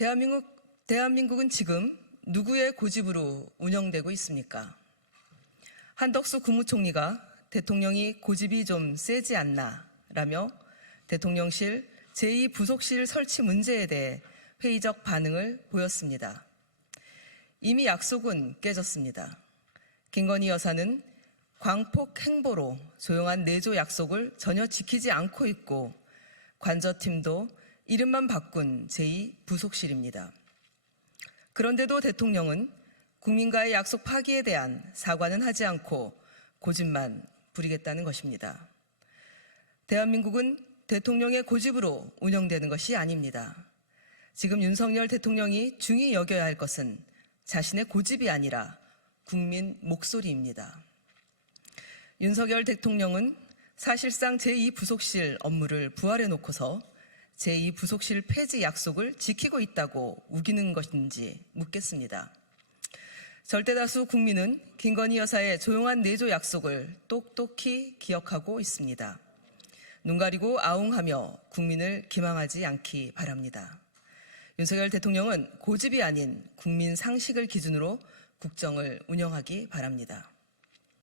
대한민국, 대한민국은 지금 누구의 고집으로 운영되고 있습니까? 한덕수 국무총리가 대통령이 고집이 좀 세지 않나 라며 대통령실 제2부속실 설치 문제에 대해 회의적 반응을 보였습니다. 이미 약속은 깨졌습니다. 김건희 여사는 광폭 행보로 조용한 내조 약속을 전혀 지키지 않고 있고 관저팀도 이름만 바꾼 제2부속실입니다. 그런데도 대통령은 국민과의 약속 파기에 대한 사과는 하지 않고 고집만 부리겠다는 것입니다. 대한민국은 대통령의 고집으로 운영되는 것이 아닙니다. 지금 윤석열 대통령이 중히 여겨야 할 것은 자신의 고집이 아니라 국민 목소리입니다. 윤석열 대통령은 사실상 제2부속실 업무를 부활해 놓고서 제2부속실 폐지 약속을 지키고 있다고 우기는 것인지 묻겠습니다. 절대다수 국민은 김건희 여사의 조용한 내조 약속을 똑똑히 기억하고 있습니다. 눈 가리고 아웅하며 국민을 기망하지 않기 바랍니다. 윤석열 대통령은 고집이 아닌 국민 상식을 기준으로 국정을 운영하기 바랍니다.